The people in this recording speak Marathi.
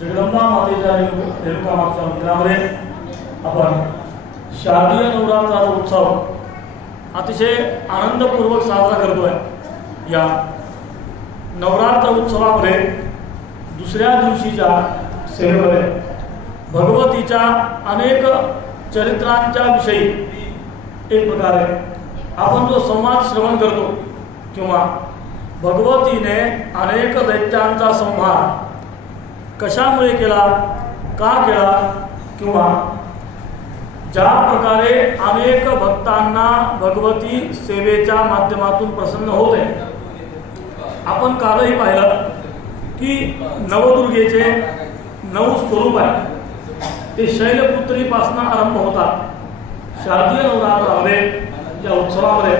जगदंबा मातेच्या रेणुका मातेच्या मंदिरामध्ये आपण शारदीय नवरात्राचा उत्सव अतिशय आनंदपूर्वक साजरा करतोय। या नवरात्र उत्सवामध्ये दुसऱ्या दिवशीच्या सेवेमध्ये भगवतीच्या अनेक चरित्रांच्या विषयी एक प्रकारे आपण जो संवाद श्रवण करतो किंवा भगवतीने अनेक दैत्यांचा संहार कशामुळे केला, का केला, किंवा ज्या प्रकारे अनेक भक्तांना भगवती सेवेच्या माध्यमातून प्रसन्न होते। आपण कालही पाहिलं की नवदुर्गेचे 9 स्वरूप आहे ते शैलपुत्रीपासून आरंभ होतात। शारदीय नवरात्रामध्ये या उत्सवामध्ये